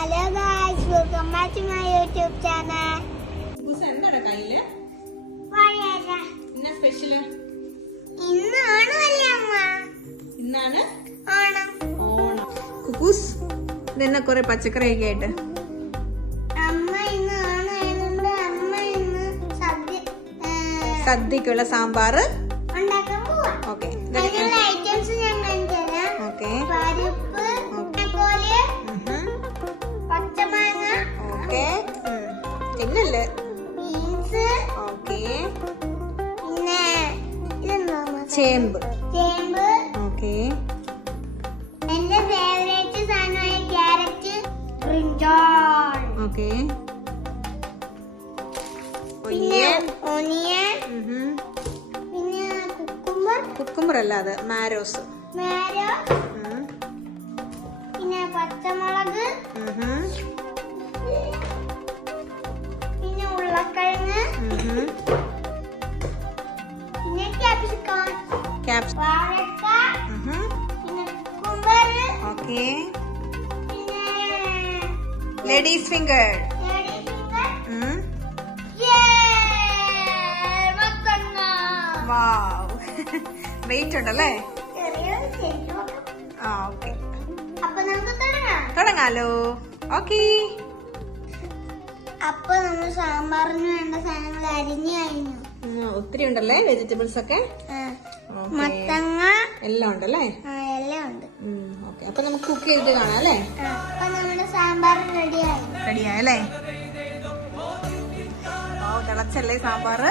Hello guys, welcome back to my YouTube channel. എന്താണ് കയ്യില് എന്നാ സ്പെഷ്യല്? ഇന്നാണ് ഓണം. കുക്കൂസ് ഇതെന്നാ കൊറേ പച്ചക്കറിയൊക്കെ ആയിട്ട്. സദ്യക്കുള്ള സാമ്പാർ ഓക്കെ. പിന്നല്ലേ ചേമ്പ് ഓക്കെ. എന്റെ ഫേവറേറ്റ് സാധനമായ ക്യാരറ്റ്, ബ്രിഞ്ചാൾ ഓക്കെ. ഓനിയൻ പിന്നെ കുക്കുംബർ അല്ല, അത് മാരോസ്. പിന്നെ പച്ചമുളക്, പിന്നെ ഉരുളക്കിഴങ്ങ്, പിന്നെ ക്യാപ്സിക്കം, വാഴക്ക, പിന്നെ cucumber, okay. Ladies finger. Wow, weight ഉണ്ടല്ലേ? ആ ഓക്കെ, തുടങ്ങാലോ. ഓക്കെ. അപ്പൊ നമ്മൾ സാമ്പാറിന് വേണ്ട സാധനങ്ങൾ അരിഞ്ഞു കഴിഞ്ഞു. ഒത്തിരി ഉണ്ടല്ലേ വെജിറ്റബിൾസ് ഒക്കെ? മത്തങ്ങ എല്ലാം ഉണ്ടല്ലേ? എല്ലാം ഉണ്ട്. ഓക്കെ, അപ്പൊ നമുക്ക് കുക്ക് ചെയ്തിട്ട് കാണാം അല്ലേ? അപ്പൊ നമ്മുടെ സാമ്പാർ റെഡിയായല്ലേ? ഓ, തിളച്ചല്ലേ സാമ്പാർ?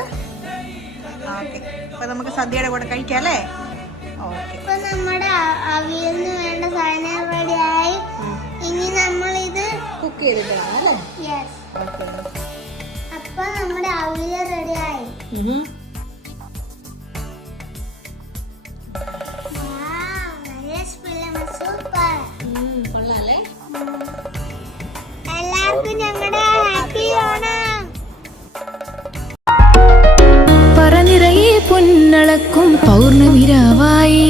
ഓക്കെ, അപ്പൊ നമുക്ക് സദ്യയുടെ കൂടെ കഴിക്കാം അല്ലേ? ഓക്കെ. ഇപ്പൊ നമ്മുടെ അവിയലിന് വേണ്ട സാധനം റെഡിയായി. ഇനി നമ്മൾ ഇത് കുക്ക് ചെയ്തിട്ട് കാണാം അല്ലേ? യെസ്. അപ്പൊ നമ്മുടെ അവിയൽ റെഡിയായി. എല്ലാവർക്കും ഞങ്ങളുടെ ഹാപ്പി ഓണം. പറനിറയെ പൊന്നളക്കും പൗർണമിരാവായി,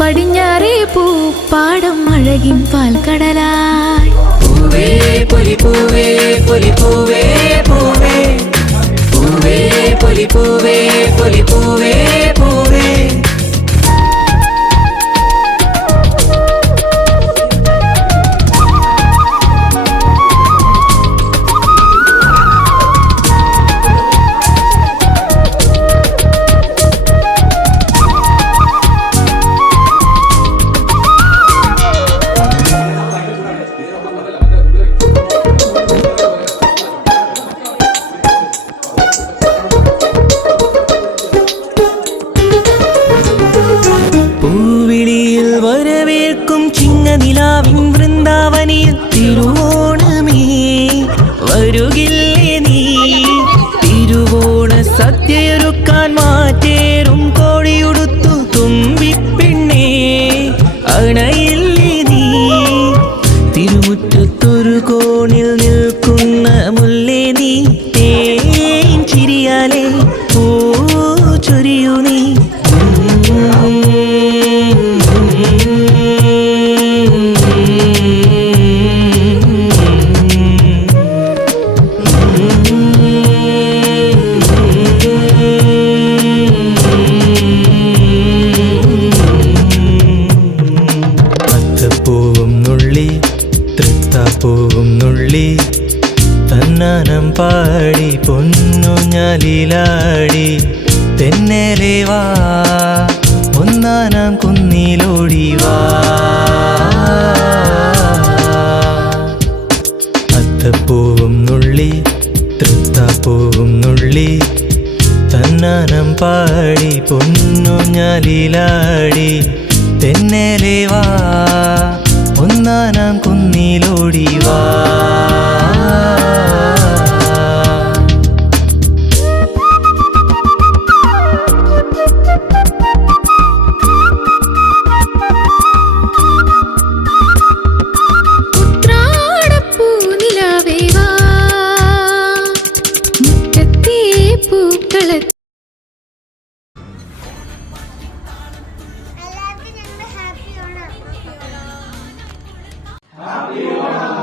പടിഞ്ഞാറേ പൂപ്പാടം അഴകിൻ പാൽക്കടലായി. പൂവേ പൊലിപ്പൂവേ പൊലിപ്പൂവേ പൂവേ, പൂവേ പൊലിപ്പൂവേ പൊലിപ്പൂവേ പൂവേ. പൂവിളിയിൽ വരവേൽക്കും ചിങ്ങനിലാവിൻ വൃന്ദാവനിൽ തിരുവോണമേ വരുകില്ലേ നീ? തിരുവോണ സദ്യയൊരുക്കാൻ മാറ്റേറും കോഴിയുടുത്തു തുമ്പിപ്പെണ്ണേ അണയില്ലേ നീ? തിരുമുറ്റത്തൊരു കോണിൽ നിൽക്കുന്ന മുല്ലേ നീ, തേൻ ചിരിയാലേ പൂ ചൊരിയൂ നീ. അത്തപ്പൂവും നുള്ളി തൃത്താപ്പൂവും നുള്ളി തന്നാനം പാടി പൊന്നുഞ്ഞാലിലാടി തെന്നലെ വാ ഒന്നാനാം കുന്നിലോടി വാ. അത്തപ്പൂവും നുള്ളി തൃത്താപ്പൂവും നുള്ളി തന്നാനം പാടി പൊന്നുഞ്ഞാലിലാടി തെന്നലെ വാ ഒന്നാനാം കുന്നിലോടി വാ. Happy Oണം.